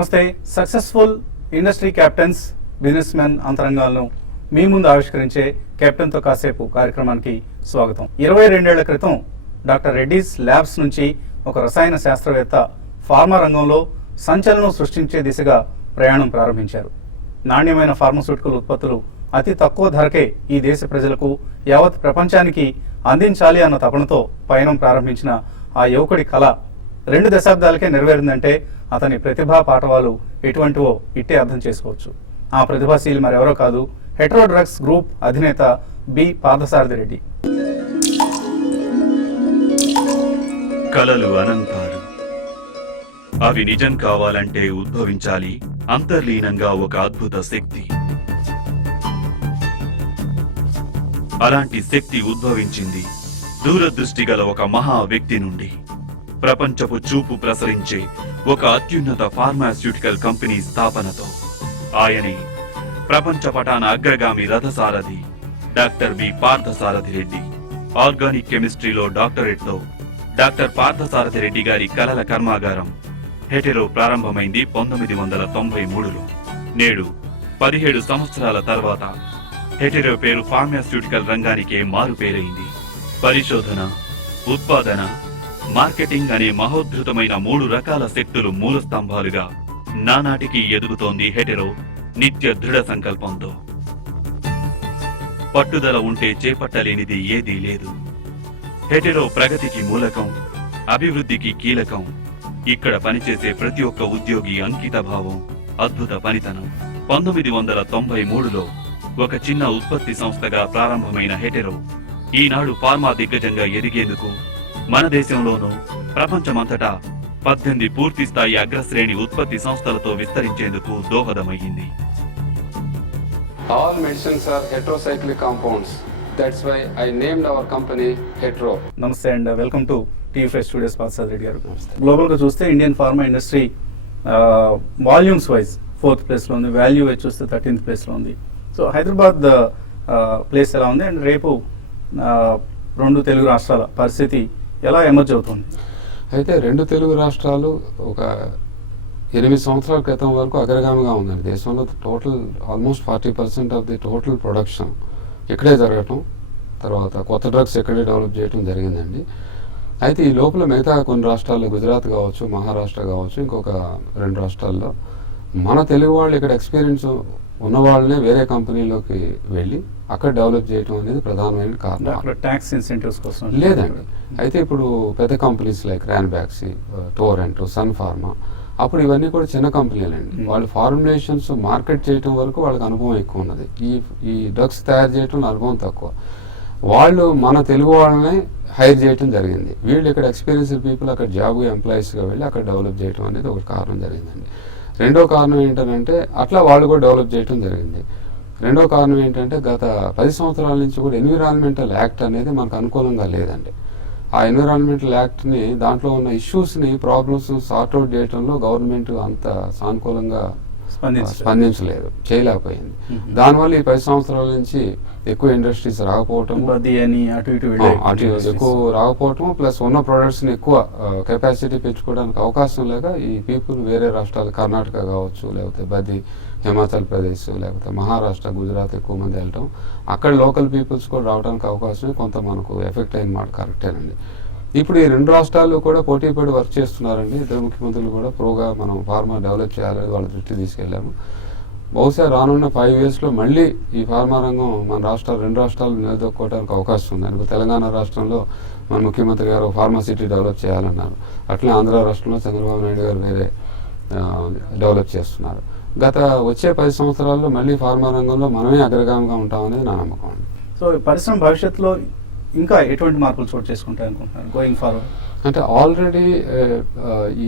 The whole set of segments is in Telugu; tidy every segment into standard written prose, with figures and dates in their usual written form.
నమస్తే. Successful industry captains businessmen అంతరంగాలను మీ ముందు ఆవిష్కరించే కెప్టెన్తో కాసేపు కార్యక్రమానికి స్వాగతం. 22 ఏళ్ల క్రితం డాక్టర్ రెడ్డీస్ ల్యాబ్స్ నుంచి ఒక రసాయన శాస్త్రవేత్త ఫార్మా రంగంలో సంచలనం సృష్టించే దిశగా ప్రయాణం ప్రారంభించారు. నాణ్యమైన ఫార్మాస్యూటికల్ ఉత్పత్తులు అతి తక్కువ ధరకే ఈ దేశ ప్రజలకు యావత్ ప్రపంచానికి అందించాలి అన్న తపనతో పయనం ప్రారంభించిన ఆ యువకుడి కళ 2 దశాబ్దాలకే నెరవేరిందంటే అతని ప్రతిభా పాఠవాలు ఎటువంటివో ఇట్టే అర్థం చేసుకోవచ్చు. ఆ ప్రతిభాశీలి మరెవరో కాదు, హెట్రో డ్రగ్స్ గ్రూప్ అధినేత బి పార్థసారథి రెడ్డి. కలలు అనంతాలు, అవి నిజం కావాలంటే ఉద్భవించాలి అంతర్లీనంగా ఒక అద్భుత శక్తి. అలాంటి శక్తి ఉద్భవించింది దూరదృష్టి గల ఒక మహా వ్యక్తి నుండి. ప్రపంచపు చూపు ప్రసరించే ఒక అత్యున్నత ఫార్మాస్యూటికల్ కంపెనీ స్థాపనతో. ఆయనే ప్రపంచ పటాన అగ్రగామి రథసారథి doctor B Parthasaradhi Reddy. Organic కెమిస్ట్రీలో డాక్టరేట్తో డాక్టర్ పార్థసారథి రెడ్డి గారి కలల కర్మాగారం హెటెరో ప్రారంభమైంది 1993లో. నేడు 17 సంవత్సరాల తర్వాత హెటెరో పేరు ఫార్మాస్యూటికల్ రంగానికే మారు పేరైంది. పరిశోధన, ఉత్పాదన, మార్కెటింగ్ అనే మహోద్ధృతమైన 3 రకాల శక్తులు మూల స్తంభాలుగా నానాటికి ఎదుగుతోంది హెటెరో నిత్య దృఢ సంకల్పంతో. పట్టుదల ఉంటే చేపట్టలేనిది ఏదీ లేదు. హెటెరో ప్రగతికి మూలకం, అభివృద్ధికి కీలకం. ఇక్కడ పనిచేసే ప్రతి ఒక్క ఉద్యోగి అంకిత భావం, అద్భుత పనితనం. 1993లో ఒక చిన్న ఉత్పత్తి సంస్థగా ప్రారంభమైన హెటెరో ఈనాడు ఫార్మా దిగ్గజంగా ఎదిగేందుకు మన దేశంలోనూ ప్రపంచమంతటా 18 పూర్తి స్థాయి అగ్రశ్రేణి ఉత్పత్తి సంస్థలతో విస్తరించేందుకు దోహదమయ్యింది. All medicines are heterocyclic compounds. That's why I named our company Hetero. నమస్తే and welcome to TV fresh studios. Parthasaradhi Reddy గారు, గ్లోబల్గా చూస్తే Indian pharma industry volumes wise 4th ప్లేస్లో ఉంది, వాల్యూ వైజ్ చూస్తే 13th ప్లేస్లో ఉంది. సో హైదరాబాద్ ప్లేస్ ఎలా ఉంది అండ్ రేపు 2 తెలుగు రాష్ట్రాల పరిస్థితి ఎలా ఎమర్జ్ అవుతుంది? అయితే 2 తెలుగు రాష్ట్రాలు ఒక 8 సంవత్సరాల క్రితం వరకు అగ్రగామిగా ఉందండి. దేశంలో total almost 40% of the total production ఇక్కడే జరగటం, తర్వాత కొత్త డ్రగ్స్ ఇక్కడే డెవలప్ చేయడం జరిగిందండి. అయితే ఈ లోపల మిగతా కొన్ని రాష్ట్రాల్లో, గుజరాత్ కావచ్చు, మహారాష్ట్ర కావచ్చు, ఇంకొక 2 రాష్ట్రాల్లో మన తెలుగు వాళ్ళు ఇక్కడ ఎక్స్పీరియన్స్ ఉన్న వాళ్ళనే వేరే కంపెనీలోకి వెళ్ళి అక్కడ డెవలప్ చేయడం అనేది ప్రధానమైన కారణం. ట్యాక్స్ ఇన్సెంటివ్స్ కోసం లేదండి. అయితే ఇప్పుడు పెద్ద కంపెనీస్ లైక్ ర్యాన్బ్యాక్సీ, టోరెంట్, సన్ ఫార్మా, అప్పుడు ఇవన్నీ కూడా చిన్న కంపెనీలండి. వాళ్ళు ఫార్ములేషన్స్ మార్కెట్ చేయడం వరకు వాళ్ళకి అనుభవం ఎక్కువ ఉన్నది. ఈ డ్రగ్స్ తయారు చేయడం అనుభవం తక్కువ. వాళ్ళు మన తెలుగు వాళ్ళనే హైర్ చేయడం జరిగింది. వీళ్ళు ఇక్కడ ఎక్స్పీరియన్స్డ్ పీపుల్ అక్కడ జాబ్ ఎంప్లాయీస్గా వెళ్ళి అక్కడ డెవలప్ చేయడం అనేది ఒక కారణం జరిగిందండి. రెండో కారణం ఏంటంటే అట్లా వాళ్ళు కూడా డెవలప్ చేయడం జరిగింది. రెండో కారణం ఏంటంటే గత 10 సంవత్సరాల నుంచి కూడా ఎన్విరాన్మెంటల్ యాక్ట్ అనేది మనకు అనుకూలంగా లేదండి. ఆ ఎన్విరాన్మెంటల్ యాక్ట్ని, దాంట్లో ఉన్న ఇష్యూస్ని, ప్రాబ్లమ్స్ సార్ట్అవుట్ చేయడంలో గవర్నమెంట్ అంత సానుకూలంగా స్పందించలేదు, చేయలేకపోయింది. దానివల్ల ఈ 10 సంవత్సరాల నుంచి ఎక్కువ ఇండస్ట్రీస్ రాకపోవటం, అటు ఎక్కువ రాకపోవటం, ప్లస్ ఉన్న ప్రొడక్ట్స్ని ఎక్కువ కెపాసిటీ పెంచుకోవడానికి అవకాశం లేక ఈ పీపుల్ వేరే రాష్ట్రాలు, కర్ణాటక కావచ్చు, లేకపోతే బది, హిమాచల్ ప్రదేశ్, లేకపోతే మహారాష్ట్ర, గుజరాత్ ఎక్కువ మంది వెళ్ళటం, అక్కడ లోకల్ పీపుల్స్ కూడా రావడానికి అవకాశమే కొంత మనకు ఎఫెక్ట్ అయిన మాట కరెక్టేనండి. ఇప్పుడు ఈ 2 రాష్ట్రాలు కూడా పోటీ పడి వర్క్ చేస్తున్నారండి. 2 ముఖ్యమంత్రులు కూడా ప్రోగా మనం ఫార్మా డెవలప్ చేయాలని వాళ్ళ దృష్టి తీసుకెళ్ళాము. బహుశా రానున్న 5 yearsలో మళ్ళీ ఈ ఫార్మా రంగం మన 2 రాష్ట్రాలు నిలదొక్కోవడానికి అవకాశం ఉంది. ఇప్పుడు తెలంగాణ రాష్ట్రంలో మన ముఖ్యమంత్రి గారు ఫార్మా సిటీ డెవలప్ చేయాలన్నారు. అట్లే ఆంధ్ర రాష్ట్రంలో చంద్రబాబు నాయుడు గారు వేరే డెవలప్ చేస్తున్నారు. వచ్చే 10 సంవత్సరాల్లో మళ్ళీ ఫార్మా రంగంలో మనమే అగ్రగామిగా ఉంటామనేది నా నమ్మకం అండి. సో పరిశ్రమ భవిష్యత్తులో ఇంకా ఎటువంటి మార్పులు చోటు చేసుకుంటాయి అనుకుంటున్నారు గోయింగ్ ఫార్వర్డ్? అంటే ఆల్రెడీ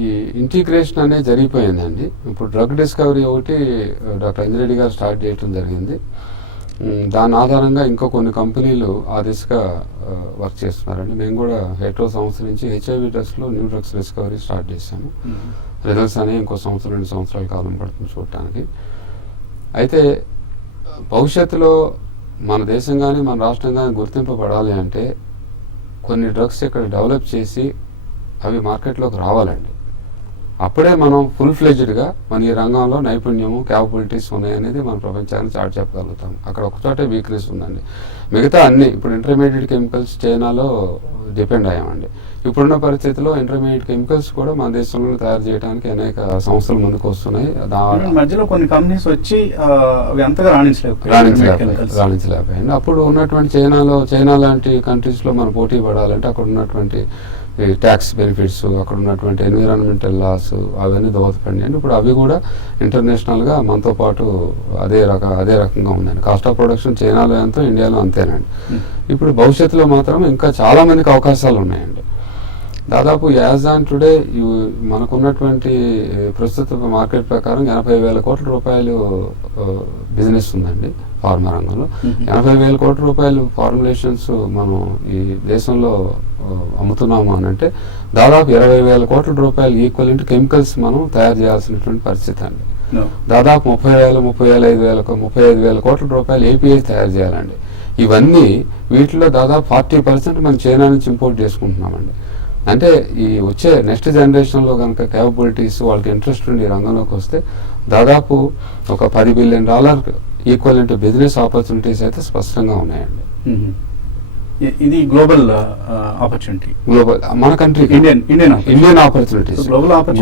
ఈ ఇంటిగ్రేషన్ అనేది జరిగిపోయిందండి. ఇప్పుడు డ్రగ్ డిస్కవరీ ఒకటి డాక్టర్ ఇంద్రెడ్డి గారు స్టార్ట్ చేయడం జరిగింది. దాని ఆధారంగా ఇంకా కొన్ని కంపెనీలు ఆ దిశగా వర్క్ చేస్తున్నారండి. మేము కూడా హెట్రో సంస్థ నుంచి HIV డ్రగ్స్లో న్యూ డ్రగ్స్ డిస్కవరీ స్టార్ట్ చేశాము. రిజల్ట్స్ అనేవి ఇంకో 1-2 సంవత్సరాల కాలం పడుతుంది చూడటానికి. అయితే భవిష్యత్తులో మన దేశం కానీ మన రాష్ట్రం కానీ గుర్తింపబడాలి అంటే కొన్ని డ్రగ్స్ ఇక్కడ డెవలప్ చేసి అవి మార్కెట్లోకి రావాలండి. అప్పుడే మనం ఫుల్ ఫ్లెజ్డ్గా మన ఈ రంగంలో నైపుణ్యము క్యాపబిలిటీస్ ఉన్నాయనేది మన ప్రపంచానికి చాటి చెప్పగలుగుతాం. అక్కడ ఒకచోటే వీక్నెస్ ఉందండి. మిగతా అన్ని ఇప్పుడు ఇంటర్మీడియట్ కెమికల్స్ చైనాలో డిపెండ్ అయ్యామండి. ఇప్పుడున్న పరిస్థితిలో ఇంటర్మీడియట్ కెమికల్స్ కూడా మన దేశంలో తయారు చేయడానికి అనేక సంస్థలు ముందుకు వస్తున్నాయి. మధ్యలో కొన్ని కంపెనీస్ వచ్చి అవి అంతగా రాణించలేకపోయాయండి. అప్పుడు ఉన్నటువంటి చైనా లాంటి కంట్రీస్లో మనం పోటీ పడాలంటే అక్కడ ఉన్నటువంటి ట్యాక్స్ బెనిఫిట్స్, అక్కడ ఉన్నటువంటి ఎన్విరాన్మెంటల్ లాస్ అవన్నీ దోహదపడినాయండి. ఇప్పుడు అవి కూడా ఇంటర్నేషనల్గా మనతో పాటు అదే రకంగా ఉందండి. కాస్ట్ ఆఫ్ ప్రొడక్షన్ చైనాలో ఎంతో, ఇండియాలో అంతేనండి. ఇప్పుడు భవిష్యత్తులో మాత్రం ఇంకా చాలా మందికి అవకాశాలు ఉన్నాయండి. దాదాపు యాజ్ ఆన్ టుడే మనకున్నటువంటి ప్రస్తుత మార్కెట్ ప్రకారం 80,000 కోట్ల రూపాయలు బిజినెస్ ఉందండి ఫార్మా రంగంలో. 80,000 కోట్ల రూపాయలు ఫార్ములేషన్స్ మనం ఈ దేశంలో అమ్ముతున్నాము అని అంటే దాదాపు 20,000 కోట్ల రూపాయలు ఈక్వలెంట్ కెమికల్స్ మనం తయారు చేయాల్సినటువంటి పరిస్థితి అండి. దాదాపు 35,000 కోట్ల రూపాయలు ఏపీఐ తయారు చేయాలండి. ఇవన్నీ వీటిలో దాదాపు 40% మనం చైనా నుంచి ఇంపోర్ట్ చేసుకుంటున్నామండి. అంటే ఈ వచ్చే నెక్స్ట్ జనరేషన్లో కనుక క్యాపబిలిటీస్ వాళ్ళకి ఇంట్రెస్ట్ ఉండి రంగంలోకి వస్తే దాదాపు ఒక $10 బిలియన్ ఈక్వలెంట్ బిజినెస్ ఆపర్చునిటీస్ అయితే స్పష్టంగా ఉన్నాయండి. ఇది గ్లోబల్ ఆపర్చునిటీ, గ్లోబల్ మన country Indian opportunities,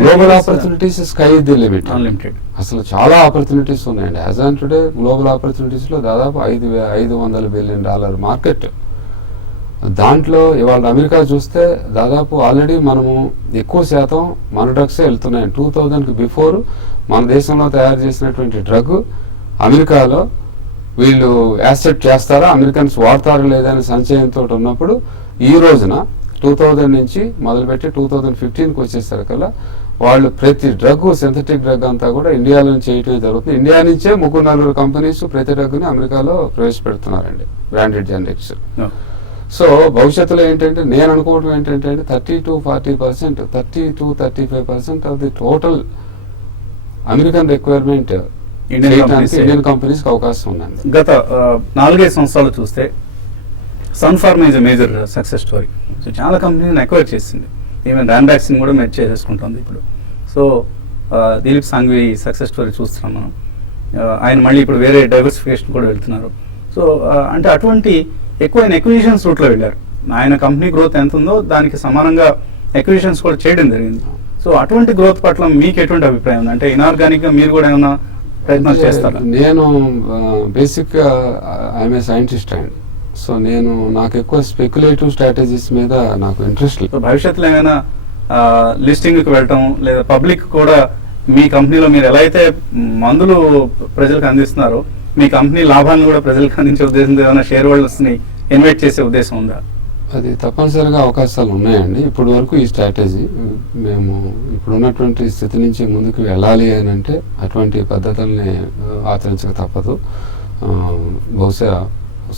global opportunities sky is the limit, unlimited. అసలు చాలా ఆపర్చునిటీస్ ఉన్నాయండి. As on today global opportunities లో దాదాపు $500 బిలియన్ మార్కెట్. దాంట్లో ఇవాళ అమెరికా చూస్తే దాదాపు ఆల్రెడీ మనము ఎక్కువ శాతం మన డ్రగ్సే వెళ్తున్నాయి. 2000కి బిఫోర్ మన దేశంలో తయారు చేసినటువంటి డ్రగ్ అమెరికాలో వీళ్ళు యాక్సెప్ట్ చేస్తారా, అమెరికన్స్ వాడతారా లేదనే సంశయంతో ఉన్నప్పుడు ఈ రోజున 2000 నుంచి మొదలుపెట్టి 2015కి వచ్చేసరికల్లా వాళ్ళు ప్రతి డ్రగ్, సింథటిక్ డ్రగ్ అంతా కూడా ఇండియాలో నుంచి చేయటమే జరుగుతుంది. ఇండియా నుంచే 3-4 కంపెనీస్ ప్రతి డ్రగ్ని అమెరికాలో ప్రవేశపెడుతున్నారండి, బ్రాండెడ్ జనరిక్స్. సో భవిష్యత్తులో ఏంటంటే నేను అనుకోవడం ఏంటంటే 30-40%, 30-35% of the total American requirement Indian కంపెనీస్కి అవకాశం ఉందండి. గత 4-5 సంవత్సరాలు చూస్తే Sun Pharma is major success story. So చాలా కంపెనీని ఎక్వైర్ చేసింది, ఈవెన్ ర్యాన్బాక్స్ని కూడా మెర్జ్ చేసేసుకుంటుంది ఇప్పుడు. So Dilip Sanghvi success story చూస్తున్నాం మనం. ఆయన మళ్ళీ ఇప్పుడు వేరే డైవర్సిఫికేషన్ కూడా వెళ్తున్నారు. సో అంటే అటువంటి ఎక్కువ ఎక్విజిషన్స్ రూట్లో వెళ్ళారు. ఆయన కంపెనీ గ్రోత్ ఎంత ఉందో దానికి సమానంగా ఎక్విజిషన్స్ కూడా చేయడం జరిగింది. సో అటువంటి గ్రోత్ పట్ల మీకు ఎటువంటి అభిప్రాయం ఉంది? అంటే ఇనార్గానిక్ గా మీరు కూడా ఏమైనా ప్రయత్నాలు చేస్తారా? నేను బేసిక్గా ఐఎమ్ ఏ సైంటిస్ట్ అండి. సో నాకు ఎక్కువ స్పెక్యులేటివ్ స్ట్రాటజీస్ మీద నాకు ఇంట్రెస్ట్ లేదు. భవిష్యత్తులో ఏమైనా లిస్టింగ్కి వెళ్ళటం లేదా పబ్లిక్ కూడా మీ కంపెనీలో మీరు ఎలా అయితే మందులు ప్రజలకు అందిస్తున్నారో మీ కంపెనీ లాభాలను కూడా ప్రజలకు అందించే ఉద్దేశంతో ఏమైనా షేర్ హోల్డర్స్ని ఇన్వైట్ చేసే ఉద్దేశం ఉందా? అది తప్పనిసరిగా అవకాశాలు ఉన్నాయండి. ఇప్పటి వరకు ఈ స్ట్రాటజీ మేము ఇప్పుడున్నటువంటి స్థితి నుంచి ముందుకు వెళ్ళాలి అని అంటే అటువంటి పద్ధతుల్ని ఆచరించక తప్పదు. బహుశా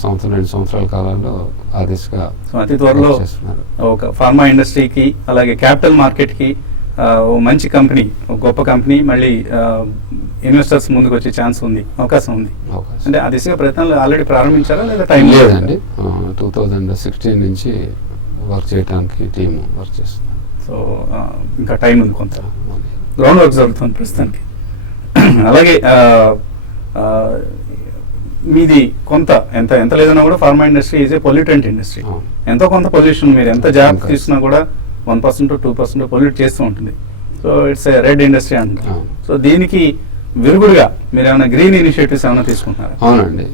1-2 సంవత్సరాల కాలంలో ఆ దిశగా అతి త్వరలో ఒక ఫార్మా ఇండస్ట్రీకి అలాగే క్యాపిటల్ మార్కెట్కి ఓ మంచి కంపెనీ, ఒక గొప్ప కంపెనీ మళ్ళీ ఇన్వెస్టర్స్ ముందుకు వచ్చే ఛాన్స్ ఉంది, అవకాశం ఉంది. అంటే ఆ దిశగా ప్రయత్నాలు ఆల్రెడీ ప్రారంభించారా లేదా టైం లేదండి? 2016 నుంచి వర్క్ చేయడానికి టీమ్ వర్క్ చేస్తుంది. సో ఇంకా టైం ఉంది, కొంత గ్రౌండ్ వర్క్ జరుగుతుంది ప్రస్తుతానికి. అలాగే మీది కొంత ఎంత లేదన్నా కూడా pharma industry is a pollutant industry. ఎంతో కొంత పొల్యూషన్ మీరు ఎంత జాగ్రత్త తీసుకున్నా కూడా 1%-2% పొల్యూట్ చేస్తూ ఉంటుంది. So it's a red industry అంటారు. సో దీనికి విరుగుడుగా మీరు ఏమైనా గ్రీన్ ఇనిషియేటివ్స్ ఏమైనా తీసుకుంటున్నారా? అవునండి,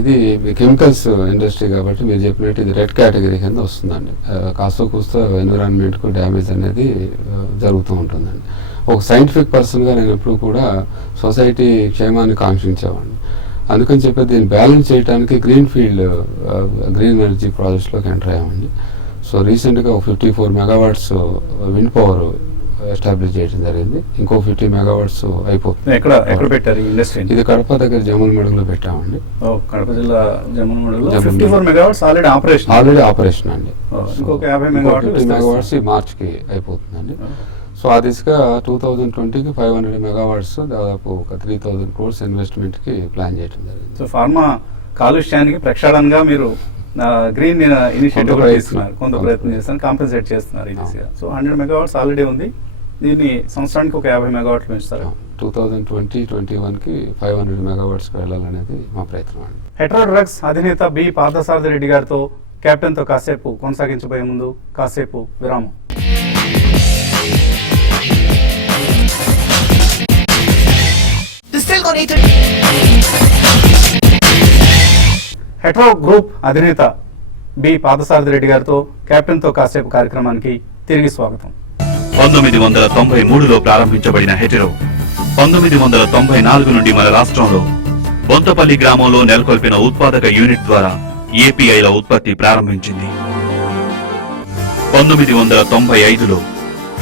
ఇది కెమికల్స్ ఇండస్ట్రీ కాబట్టి మీరు చెప్పినట్టు ఇది రెడ్ కేటగిరీ కింద వస్తుందండి. కాస్త కూస్తో ఎన్విరాన్మెంట్కు డ్యామేజ్ అనేది జరుగుతూ ఉంటుందండి. ఒక సైంటిఫిక్ పర్సన్గా నేను ఎప్పుడు కూడా సొసైటీ క్షేమాన్ని కాంక్షించేవాడిని. అందుకని చెప్పి దీన్ని బ్యాలెన్స్ చేయడానికి గ్రీన్ ఎనర్జీ ప్రాజెక్ట్స్లోకి ఎంటర్ అయ్యామండి. సో రీసెంట్గా 54 మెగావాట్స్ విండ్ పవర్ ఎస్టాబ్లిష్ చేయడం జరిగింది. ఇంకో 50 మెగావాట్స్ అయిపోతుంది. ఎక్కడ పెట్టారు ఈ ఇండస్ట్రీ? ఇది కడప దగ్గర జమ్మలమడుగులో పెట్టామండి. కడప జిల్లా జమ్మలమడుగులో 54 మెగావాట్స్ ఆల్రెడీ ఆపరేషన్ అండి. ఇంకొక 50 మెగావాట్స్ మార్చ్కి అయిపోతుందండి. సో ఆ దిశగా 2020కి 500 మెగావాట్స్ దాదాపు ఒక 3,000 crores ఇన్వెస్ట్మెంట్కి ప్లాన్ చేయడం జరిగింది. సో ఫార్మా కాలుష్యానికి ప్రక్షాళనగా మీరు గ్రీన్ ఇనిషియేటివ్ తీసుకున్నారు, కొంత ప్రయత్నం చేస్తున్నారు, కాంపెన్సేట్ చేస్తున్నారు ఈ దిశగా. సో 100 మెగావాట్స్ ఆల్రెడీ ఉంది, దీన్ని సంవత్సరానికి ఒక 50 మెగావాట్లు పెంచుతారు. 2020-21కి 500 మెగావాట్స్కి వెళ్ళాలనేది మా ప్రయత్నం అండి. హెట్రో డ్రగ్స్ అధినేత బి పార్థసారథి రెడ్డి గారితో కెప్టెన్తో కాసేపు కొనసాగించబోయే ముందు కాసేపు విరామం. హెట్రో గ్రూప్ అధినేత బి పార్థసారథి రెడ్డి గారితో కెప్టెన్తో కాసేపు కార్యక్రమానికి తిరిగి స్వాగతం. 1993లో ప్రారంభించబడిన హెటెరో 1994 నుండి మన రాష్ట్రంలో బొంతపల్లి గ్రామంలో నెలకొల్పిన ఉత్పాదక యూనిట్ ద్వారా ఏపీఐల ఉత్పత్తి ప్రారంభించింది. 1995లో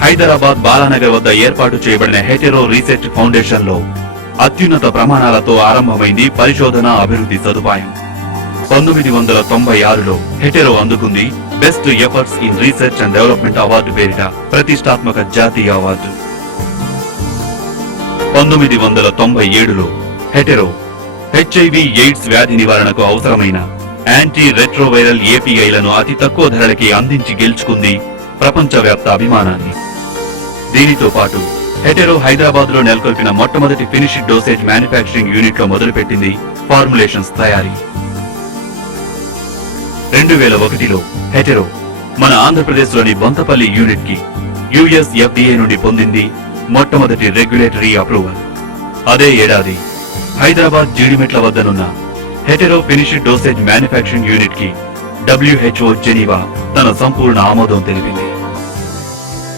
హైదరాబాద్ బాలానగర్ వద్ద ఏర్పాటు చేయబడిన హెటెరో రీసెర్చ్ ఫౌండేషన్ లో అత్యున్నత ప్రమాణాలతో ఆరంభమైంది పరిశోధన అభివృద్ధి సదుపాయం. 1996లో హెటెరో అందుకుంది best efforts in research and development award పేరిట ప్రతిష్టాత్మక జాతీయ అవార్డు. 1997లో హెటెరో హెచ్ఐవి ఎయిడ్స్ వ్యాధి నివారణకు అవసరమైన యాంటీ రెట్రోవైరల్ ఏపీఐలను అతి తక్కువ ధరలకి అందించి గెలుచుకుంది ప్రపంచవ్యాప్త అభిమానాన్ని. దీనితో పాటు హెటెరో హైదరాబాద్ లో నెలకొల్పిన మొట్టమొదటి ఫినిష్డ్ డోసేజ్ మ్యానుఫ్యాక్చరింగ్ యూనిట్ లో మొదలుపెట్టింది ఫార్ములేషన్స్ తయారీ. 2001లో హెటెరో మన ఆంధ్రప్రదేశ్ లోని బొంతపల్లి యూనిట్ కి యుఎస్ ఎఫ్డిఏ నుండి పొందింది మొట్టమొదటి రెగ్యులేటరీ అప్రూవల్. అదే ఏడాది హైదరాబాద్ జీడిమెట్ల వద్దనున్న hetero finished dosage manufacturing unit కి WHO జెనీవా తన సంపూర్ణ ఆమోదం తెలిపింది.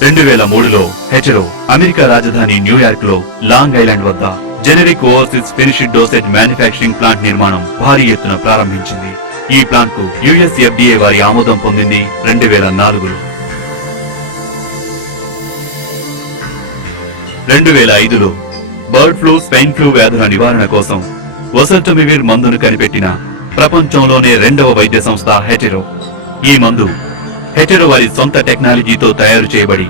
2003లో హెటెరో అమెరికా రాజధాని న్యూయార్క్ లో లాంగ్ ఐలాండ్ వద్ద generic overseas finished dosage manufacturing plant నిర్మాణం భారీ ఎత్తున ప్రారంభించింది. ఈ ప్లాంట్ కు యుఎస్ ఎఫ్డిఏ వారి ఆమోదం పొందింది 2004లో. 2005లో బర్డ్ ఫ్లూ, స్వైన్ ఫ్లూ వ్యాధుల నివారణ కోసం ఒసల్టమివిర్ మందును కనిపెట్టిన ప్రపంచంలోనే 2వ వైద్య సంస్థ హెటెరో. ఈ మందు హెటెరో వారి సొంత టెక్నాలజీతో తయారు చేయబడి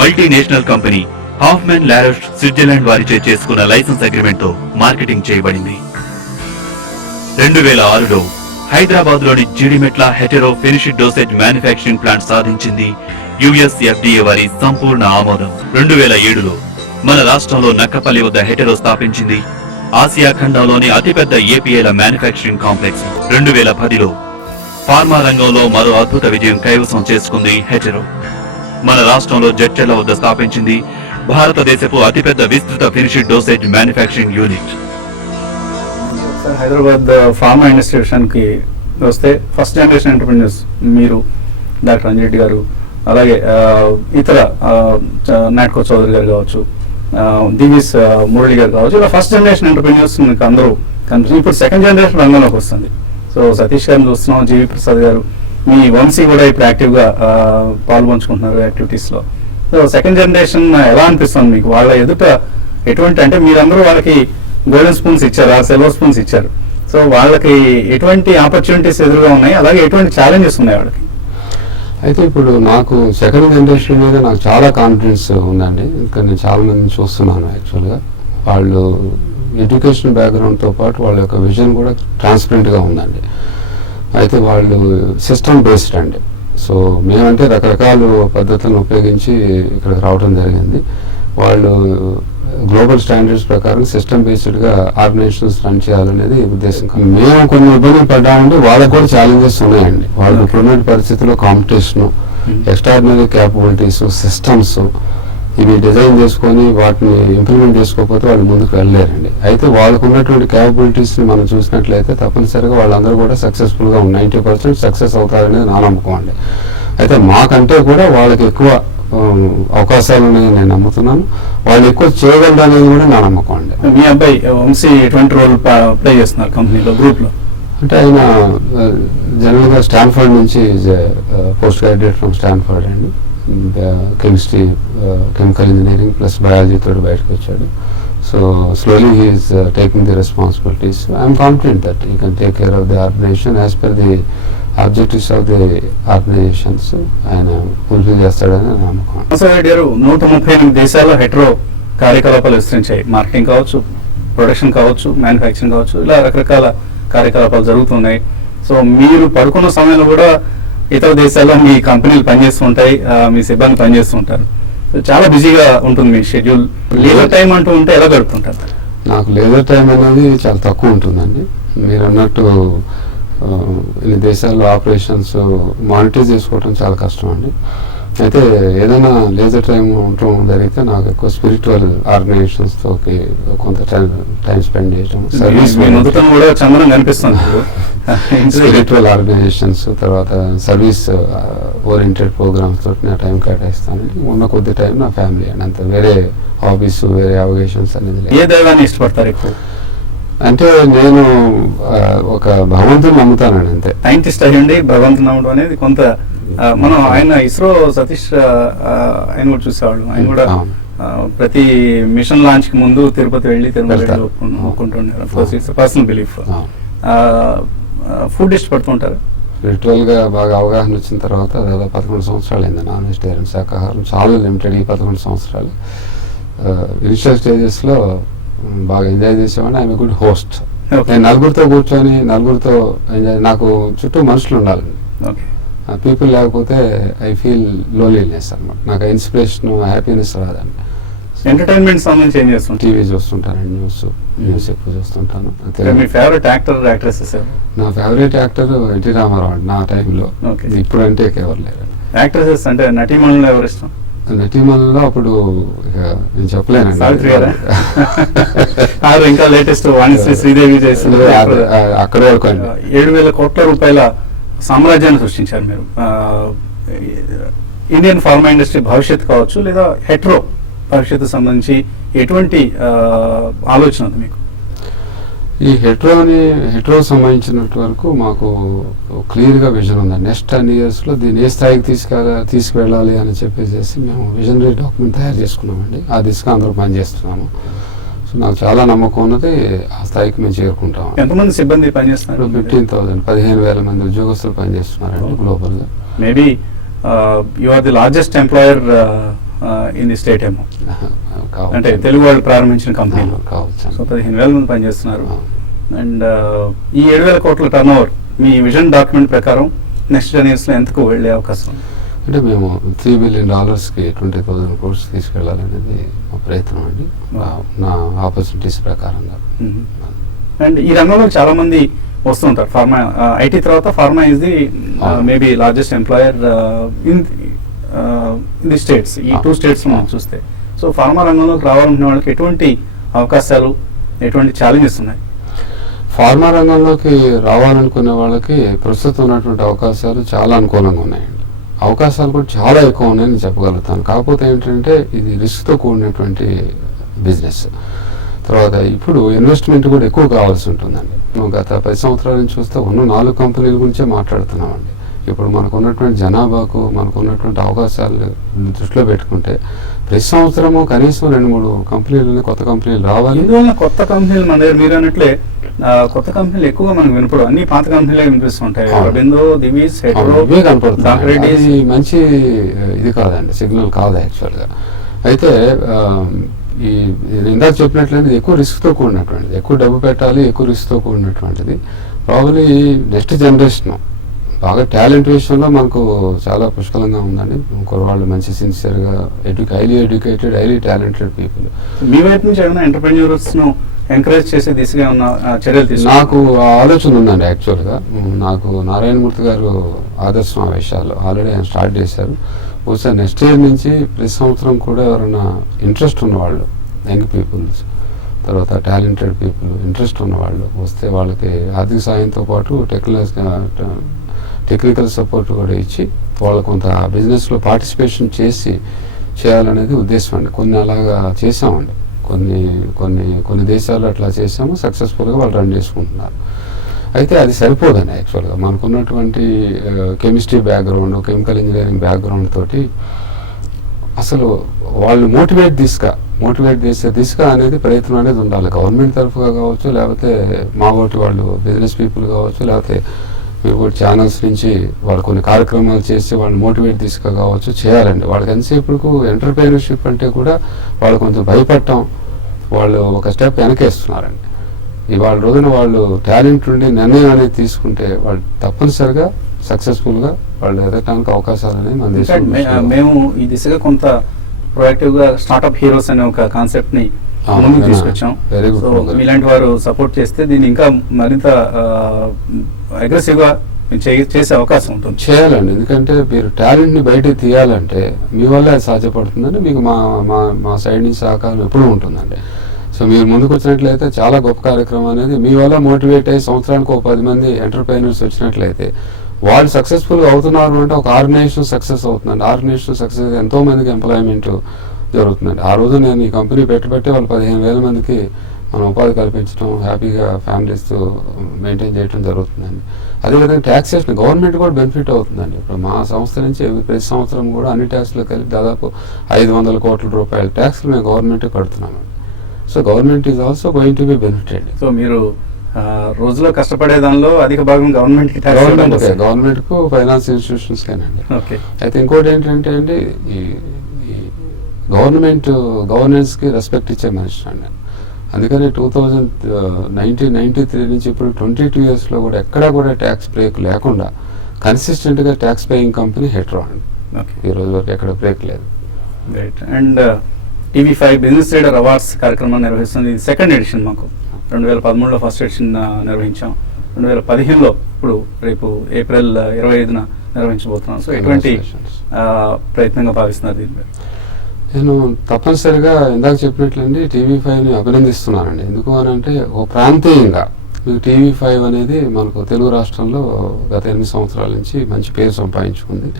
మల్టీనేషనల్ కంపెనీ హాఫ్మెన్ లారోష్ స్విట్జర్లాండ్ వారిచే చేసుకున్న లైసెన్స్ అగ్రిమెంట్ తో మార్కెటింగ్ చేయబడింది. 2006లో హైదరాబాద్ లోని Jeedimetla hetero finished dosage manufacturing plant సాధించింది యుఎస్ ఎఫ్డిఏ వారి సంపూర్ణ ఆమోదం. 2007లో మన రాష్ట్రంలో నక్కపల్లి వద్ద హెటెరో స్థాపించింది ఆసియా ఖండంలోని అతిపెద్ద ఏపీఐల మ్యానుఫ్యాక్చరింగ్ కాంప్లెక్స్. 2010లో ఫార్మా రంగంలో మరో అద్భుత విజయం కైవసం చేసుకుంది హెటెరో. మన రాష్ట్రంలో జడ్చర్ల వద్ద స్థాపించింది భారతదేశపు అతిపెద్ద విస్తృత finished dosage manufacturing unit. Hyderabad pharma industry విషయానికి వస్తే ఫస్ట్ జనరేషన్ ఎంటర్‌ప్రెన్యూర్స్ మీరు, డాక్టర్ అంజిరెడ్డి గారు, అలాగే ఇతర నాట్కో చౌదరి గారు కావచ్చు, దివిస్ మురళి గారు కావచ్చు, ఇలా ఫస్ట్ జనరేషన్ ఎంటర్‌ప్రెన్యూర్స్ మీకు అందరూ కనిపిస్తుంది. ఇప్పుడు సెకండ్ జనరేషన్ రంగంలోకి వస్తుంది. సో సతీష్ గారిని చూస్తున్నాం, జీవి ప్రసాద్ గారు, మీ వంశీ కూడా ఇప్పుడు యాక్టివ్గా పాల్పంచుకుంటున్నారు యాక్టివిటీస్లో. సో సెకండ్ జనరేషన్ ఎలా అనిపిస్తుంది మీకు? వాళ్ళ ఎదుట ఎటువంటి, అంటే మీరందరూ వాళ్ళకి గోల్డెన్ స్పూన్స్ ఇచ్చారు, సిల్వర్ స్పూన్స్ ఇచ్చారు. సో వాళ్ళకి ఎటువంటి ఆపర్చునిటీస్ ఎదురుగా ఉన్నాయి, అలాగే ఎటువంటి ఛాలెంజెస్ ఉన్నాయి వాళ్ళకి? అయితే ఇప్పుడు నాకు సెకండ్ జనరేషన్ మీద నాకు చాలా కాన్ఫిడెన్స్ ఉందండి. ఇంకా నేను చాలా మందిని చూస్తున్నాను. యాక్చువల్గా వాళ్ళు ఎడ్యుకేషన్ బ్యాక్గ్రౌండ్తో పాటు వాళ్ళ యొక్క విజన్ కూడా ట్రాన్స్పరెంట్గా ఉందండి. అయితే వాళ్ళు సిస్టమ్ బేస్డ్ అండి. సో మేమంటే రకరకాల పద్ధతులను ఉపయోగించి ఇక్కడికి రావడం జరిగింది. వాళ్ళు గ్లోబల్ స్టాండర్డ్స్ ప్రకారం సిస్టమ్ బేస్డ్గా ఆర్గనైజేషన్స్ రన్ చేయాలనేది ఉద్దేశం. మేము కొన్ని ఇబ్బందులు పడ్డామంటే వాళ్ళకు కూడా ఛాలెంజెస్ ఉన్నాయండి. వాళ్ళు ఇప్పుడున్న పరిస్థితుల్లో కాంపిటీషను, ఎక్స్ట్రాడినరీ క్యాపబిలిటీస్, సిస్టమ్స్ ఇవి డిజైన్ చేసుకొని వాటిని ఇంప్లిమెంట్ చేసుకోకపోతే వాళ్ళు ముందుకు వెళ్ళలేరండి. అయితే వాళ్ళకు ఉన్నటువంటి క్యాపబిలిటీస్ని మనం చూసినట్లయితే తప్పనిసరిగా వాళ్ళందరూ కూడా సక్సెస్ఫుల్గా 90% సక్సెస్ అవుతారనేది నా నమ్మకం అండి. అయితే మాకంటే కూడా వాళ్ళకి ఎక్కువ అవకాశాలు ఉన్నాయని నేను నమ్ముతున్నాను. వాళ్ళు ఎక్కువ చేయగలరు అనేది కూడా నా నమ్మకం అండి. మీ అబ్బాయి వంశీ ఎటువంటి రోల్ ప్లే చేస్తున్నారు కంపెనీలో, గ్రూప్లో? అంటే ఆయన జనరల్గా స్టాన్ఫర్డ్ నుంచి పోస్ట్ గ్రాడ్యుయేట్ ఫ్రమ్ స్టాన్ఫర్డ్ అండి. కెమిస్ట్రీ, కెమికల్ ఇంజనీరింగ్ ప్లస్ బయాలజీతో బయటకు వచ్చాడు. So slowly he is taking the responsibilities. I'm confident that he can take care of the organisation as per the objectives of the organisations ఆయన ఫుల్ఫిల్ చేస్తాడని నమ్మకం. 138 దేశాల్లో హెటెరో కార్యకలాపాలు విస్తరించాయి. మార్కెటింగ్ కావచ్చు, ప్రొడక్షన్ కావచ్చు, మ్యానుఫ్యాక్చరింగ్ కావచ్చు, ఇలా రకరకాల కార్యకలాపాలు జరుగుతున్నాయి. సో మీరు పడుకున్న సమయంలో కూడా ఇతర దేశాల్లో మీ కంపెనీలు పనిచేస్తుంటాయి, మీ సిబ్బంది పనిచేస్తుంటారు. చాలా బిజీగా ఉంటుంది మీ షెడ్యూల్. లీజర్ టైం అంటూ ఉంటే ఎలా గడుపుతుంటారు? నాకు లేజర్ టైం అనేది చాలా తక్కువ ఉంటుందండి. మీరు అన్నట్టు ఇన్ని దేశాల్లో ఆపరేషన్స్ మానిటర్ చేసుకోవడం చాలా కష్టం అండి. అయితే ఏదైనా లేజర్ టైం ఉండటం జరిగితే నాకు ఎక్కువ స్పిరిచువల్ ఆర్గనైజేషన్స్తో కొంత టైం స్పెండ్ చేయడం, సర్వీస్ కూడా చందనం కనిపిస్తుంది. స్పిరిచువల్ ఆర్గనైజేషన్స్, తర్వాత సర్వీస్ ఓరియంటెడ్ ప్రోగ్రామ్స్ తోటి నా టైం కేటాయిస్తాను. ఉన్న కొద్ది టైం నా ఫ్యామిలీ అండి, అంత వేరే హాబీస్ వేరే అవగేషన్స్ అనేది లేదు. ఏ దైవాన్ని ఇష్టపడతారు ఎక్కువ? అంటే నేను ఒక భగవంతుని నమ్ముతానండి, అంతే. సైంటిస్ట్ అయ్యండి భగవంతుని నమ్మడం అనేది కొంత మనం ఆయన ఇస్రో సతీష్ ఆయన కూడా చూసేవాళ్ళు. ఆయన కూడా ప్రతి మిషన్ లాంచ్ కి ముందు తిరుపతి వెళ్ళి ఒప్పుకుంటుంటారు. It's personal belief. ఫుడ్ ఇష్టపడుతుంటారు? స్పిరిచువల్ గా బాగా అవగాహన వచ్చిన తర్వాత దాదాపు 11 సంవత్సరాలు అయింది నాన్ వెజిటేరియన్, శాకాహారం చాలా లిమిటెడ్. ఈ 11 సంవత్సరాలు ఇనిషియల్ స్టేజెస్ లో బాగా ఎంజాయ్ చేసేవాడిని. I'm good host. నేను నలుగురితో కూర్చొని నలుగురితో ఎంజాయ్, నాకు చుట్టూ మనుషులు ఉండాలండి. పీపుల్ లేకపోతే ఐ ఫీల్ లోలీనెస్ అన్నమాట. నాకు ఇన్స్పిరేషన్ హ్యాపీనెస్ రాదండి. ఎంటర్టైన్మెంట్ సంబంధించి ఏం చేస్తుంటారు? టీవీ చూస్తుంటానండి, న్యూస్ ఎక్కువ చూస్తుంటాను. మీ ఫేవరెట్ యాక్టర్ యాక్ట్రెసెస్? నా ఫేవరెట్ యాక్టర్ ఎన్టీ రామారావు అండి నా టైంలో. ఇప్పుడు అంటే ఎవరు లేరండి. యాక్ట్రెసెస్ అంటే నటీమణులు ఎవరు ఇష్టం? నటీమణుల్లో అప్పుడు నేను చెప్పలేనండి. ఇంకా లేటెస్ట్ వాణిశ్రీ శ్రీదేవి చేసింది అక్కడ వరకు అండి. 7,000 కోట్ల రూపాయల సామ్రాజ్యాన్ని సృష్టించారు మీరు. ఇండియన్ ఫార్మా ఇండస్ట్రీ భవిష్యత్తు కావచ్చు, లేదా హెట్రో భవిష్యత్తు సంబంధించి ఎటువంటి ఆలోచన ఉంది మీకు? ఈ హెట్రో సంబంధించినంత వరకు మాకు క్లియర్గా విజన్ ఉందండి. నెక్స్ట్ 10 years లో దీన్ని ఏ స్థాయికి తీసుకువెళ్ళాలి అని చెప్పేసి మేము విజనరీ డాక్యుమెంట్ తయారు చేసుకున్నామండి. ఆ దిశగా అందరూ పనిచేస్తున్నాము. సో నాకు చాలా నమ్మకం ఉన్నది ఆ స్థాయికి మేము చేరుకుంటాం. ఎంతమంది సిబ్బంది పనిచేస్తున్నారు? 15,000 మంది ఉద్యోగస్తులు పనిచేస్తున్నారండి గ్లోబల్ గా. Maybe you are the largest employer in the state ఏమో, అంటే తెలుగు వాళ్ళు ప్రారంభించిన కంపెనీ కావచ్చు. సో 15,000 మంది పనిచేస్తున్నారు. అండ్ ఈ 7,000 కోట్ల టర్న్ ఓవర్ మీ విజన్ డాక్యుమెంట్ ప్రకారం నెక్స్ట్ 10 years లో ఎంతకు వెళ్ళే అవకాశం? అంటే మేము $3 billion 20,000 crores తీసుకెళ్లాలనేది మా ప్రయత్నం అండి, నా ఆపర్చునిటీస్ ప్రకారంగా. అండ్ ఈ రంగంలో చాలా మంది వస్తుంటారు. ఫార్మా ఐటీ తర్వాత pharma is the maybe largest employer in the states. ఈ 2 states మనం చూస్తే, సో ఫార్మా రంగంలోకి రావాలనుకునే వాళ్ళకి ఎటువంటి అవకాశాలు, ఎటువంటి ఛాలెంజెస్ ఉన్నాయి? ఫార్మా రంగంలోకి రావాలనుకునే వాళ్ళకి ప్రస్తుతం ఉన్నటువంటి అవకాశాలు చాలా అనుకూలంగా ఉన్నాయండి. అవకాశాలు కూడా చాలా ఎక్కువ ఉన్నాయని చెప్పగలుగుతాను. కాకపోతే ఏంటంటే ఇది రిస్క్తో కూడినటువంటి బిజినెస్. తర్వాత ఇప్పుడు ఇన్వెస్ట్మెంట్ కూడా ఎక్కువ కావాల్సి ఉంటుందండి. గత 10 సంవత్సరాల నుంచి చూస్తే ఉన్న 4 కంపెనీల గురించే మాట్లాడుతున్నామండి. ఇప్పుడు మనకు ఉన్నటువంటి జనాభాకు మనకు ఉన్నటువంటి అవకాశాలు దృష్టిలో పెట్టుకుంటే ప్రతి సంవత్సరము కనీసం 2-3 కంపెనీలు కొత్త కంపెనీలు రావాలి. ఇందువల్ల కొత్త కంపెనీలు మన దగ్గర మీరు అన్నట్లే కొత్త కంపెనీలు ఎక్కువగా మనకు వినపడవు, అన్ని పాత కంపెనీలే వినిపిస్తుంటాయి. రబిందో, దివీస్, హెట్రో కనపడుతుంది. మంచి ఇది కాదండి, సిగ్నల్ కాదు యాక్చువల్గా. అయితే ఈ ఇందాక చెప్పినట్లయితే ఎక్కువ రిస్క్తో కూడినటువంటిది, ఎక్కువ డబ్బు పెట్టాలి, ఎక్కువ రిస్క్తో కూడినటువంటిది. ప్రాబబ్లీ నెక్స్ట్ జనరేషన్ బాగా టాలెంట్ విషయంలో మనకు చాలా పుష్కలంగా ఉందండి. కుర్రవాళ్ళు మంచి సిన్సియర్గా highly educated, highly talented people. మీ వైపు నుంచి ఏమైనా ఎంటర్‌ప్రెన్యూర్స్ ను ఎంకరేజ్ చేసే దిశగా ఉన్న చర్యలు తీసుకున్నారు? నాకు ఆలోచన ఉందండి యాక్చువల్గా. నాకు నారాయణమూర్తి గారు ఆదర్శం ఆ విషయాల్లో ఆల్రెడీ ఆయన స్టార్ట్ చేశారు. బహుశా నెక్స్ట్ ఇయర్ నుంచి ప్రతి సంవత్సరం కూడా ఎవరైనా ఇంట్రెస్ట్ ఉన్నవాళ్ళు, యంగ్ పీపుల్స్, తర్వాత టాలెంటెడ్ పీపుల్, ఇంట్రెస్ట్ ఉన్నవాళ్ళు వస్తే వాళ్ళకి ఆర్థిక సాయంతో పాటు టెక్నికల్ సపోర్ట్ కూడా ఇచ్చి వాళ్ళ కొంత బిజినెస్లో పార్టిసిపేషన్ చేయాలనేది ఉద్దేశం అండి. కొన్ని అలాగా చేసామండి, కొన్ని దేశాల్లో అట్లా చేసాము, సక్సెస్ఫుల్గా వాళ్ళు రన్ చేసుకుంటున్నారు. అయితే అది సరిపోదండి యాక్చువల్గా. మనకున్నటువంటి chemistry background, chemical engineering background తోటి అసలు వాళ్ళు మోటివేట్ చేసే దిశగా అనేది ప్రయత్నం అనేది ఉండాలి. గవర్నమెంట్ తరఫుగా కావచ్చు, లేకపోతే మా ఓటి వాళ్ళు బిజినెస్ పీపుల్ కావచ్చు, లేకపోతే మీరు కూడా ఛానల్స్ నుంచి వాళ్ళు కొన్ని కార్యక్రమాలు చేసి వాళ్ళు మోటివేట్ దిశగా కావచ్చు చేయాలండి. వాళ్ళకి ఎంతసేపు ఎంటర్‌ప్రెన్యూర్‌షిప్ అంటే కూడా వాళ్ళు కొంచెం భయపడటం, వాళ్ళు ఒక స్టెప్ వెనకేస్తున్నారండి. ఇవాళ రోజున వాళ్ళు టాలెంట్ ఉండి నిర్ణయం అనేది తీసుకుంటే వాళ్ళు తప్పనిసరిగా సక్సెస్ఫుల్గా వాళ్ళు ఎదగడానికి అవకాశాలు అనేవి మన దేశంలో. మేము ఈ దిశగా కొంత ప్రొయాక్టివ్ గా స్టార్ట్అప్ హీరోస్ అనే ఒక కాన్సెప్ట్ ని ముందుకు తీసుకొచ్చాం. Very good so program. మీలాంటి వారు సపోర్ట్ చేస్తే దీన్ని ఇంకా మరింత అగ్రెసివ్ గా చేసే అవకాశం ఉంటుంది. చేయాలండి, ఎందుకంటే మీరు టాలెంట్ ని బయటకు తీయాలంటే మీ వల్ల అది సాధ్యపడుతుందని మీకు మా మా మా సైడ్ నుంచి సహకారం ఎప్పుడూ ఉంటుందండి. సో మీరు ముందుకు వచ్చినట్లయితే చాలా గొప్ప కార్యక్రమం అనేది మీ వల్ల మోటివేట్ అయ్యి సంవత్సరానికి ఒక 10 మంది ఎంటర్ప్రైనర్స్ వచ్చినట్లయితే వాళ్ళు సక్సెస్ఫుల్ అవుతున్నారు అంటే ఒక ఆర్గనైజేషన్ సక్సెస్ అవుతుందండి. ఆర్గనైజేషన్ సక్సెస్ ఎంతో మందికి ఎంప్లాయ్మెంట్ జరుగుతుందండి. ఆ రోజు నేను ఈ కంపెనీ పెట్టి వాళ్ళు 15,000 మందికి మనం ఉపాధి కల్పించడం, హ్యాపీగా ఫ్యామిలీస్ మెయింటైన్ చేయడం జరుగుతుందండి. అదేవిధంగా ట్యాక్సేషన్ గవర్నమెంట్ కూడా బెనిఫిట్ అవుతుందండి. ఇప్పుడు మా సంస్థ నుంచి ప్రతి సంవత్సరం కూడా అన్ని ట్యాక్స్లు కలిపి దాదాపు 500 కోట్ల రూపాయల ట్యాక్స్లు మేము గవర్నమెంట్ కడుతున్నామండి. So government is also going to be benefited. So మీరు రోజులో కష్టపడే దానిలో అధిక భాగం గవర్నమెంట్ కు ఫైనాన్స్ ఇన్స్టిట్యూషన్స్ కానండి. ఓకే. అయితే ఇంకోటి ఏంటంటే అండి, ఈ గవర్నమెంట్ గవర్నెన్స్ కి రెస్పెక్ట్ ఇచ్చే మనిషి అండి. అందుకని 1993 నుంచి ఇప్పుడు 22 years లో కూడా ఎక్కడా కూడా ట్యాక్స్ బ్రేక్ లేకుండా కన్సిస్టెంట్ గా ట్యాక్స్ పేయింగ్ కంపెనీ హెట్రో అండి. ఈ రోజు వరకు ఎక్కడ బ్రేక్ లేదు. Right. And TV5 business leader awards కార్యక్రమం నిర్వహిస్తుంది. ఇది సెకండ్ ఎడిషన్. మాకు 2013లో ఫస్ట్ ఎడిషన్ నిర్వహించాం. 2015లో ఇప్పుడు రేపు ఏప్రిల్ 25న నిర్వహించబోతున్నాం. సో ఎటువంటి ప్రయత్నంగా భావిస్తున్నారు దీని మీద? నేను తప్పనిసరిగా ఇందాక చెప్పినట్లండి TV5ని అభినందిస్తున్నానండి. ఎందుకు అని అంటే ఓ ప్రాంతీయంగా మీకు TV5 అనేది మనకు తెలుగు రాష్ట్రంలో గత 8 సంవత్సరాల నుంచి మంచి పేరు సంపాదించుకుంది.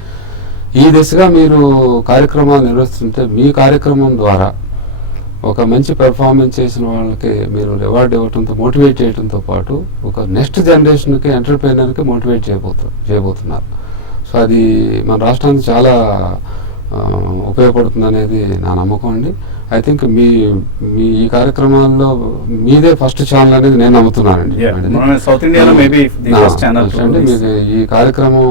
ఈ దిశగా మీరు కార్యక్రమాలు నిర్వహిస్తుంటే మీ కార్యక్రమం ద్వారా ఒక మంచి పెర్ఫార్మెన్స్ చేసిన వాళ్ళకి మీరు రివార్డ్ ఇవ్వడంతో మోటివేట్ చేయడంతో పాటు ఒక నెక్స్ట్ జనరేషన్కి ఎంటర్ప్రైనర్కి మోటివేట్ చేయబోతున్నారు. సో అది మన రాష్ట్రానికి చాలా ఉపయోగపడుతుంది అనేది నా నమ్మకం అండి. ఐ థింక్ మీ ఈ కార్యక్రమాల్లో మీదే ఫస్ట్ ఛానల్ అనేది నేను నమ్ముతున్నానండి. మీకు ఈ కార్యక్రమం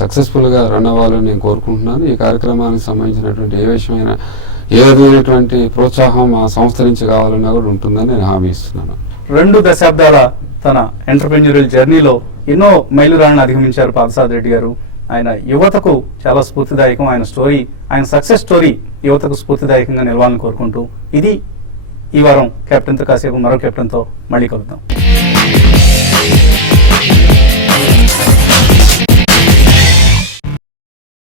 సక్సెస్ఫుల్ గా రన్ అవ్వాలని నేను కోరుకుంటున్నాను. ఈ కార్యక్రమానికి సంబంధించినటువంటి ఏ విషయమైన ఏ విధమైనటువంటి ప్రోత్సాహం ఆ సంస్థ నుంచి కావాలన్నా కూడా ఉంటుందని నేను హామీ ఇస్తున్నాను. 2 దశాబ్దాల తన ఎంటర్‌ప్రెన్యూరియల్ జర్నీలో ఎన్నో మైలురాళ్లను అధిగమించారు పార్థసారథి రెడ్డి గారు. ఆయన యువతకు చాలా స్ఫూర్తిదాయకం. ఆయన స్టోరీ, ఆయన సక్సెస్ స్టోరీ యువతకు స్ఫూర్తిదాయకంగా నిలవాలని కోరుకుంటూ ఇది ఈ వారం కెప్టెన్తో కాసేపు మరో కెప్టెన్తో మళ్ళీ కలుద్దాం.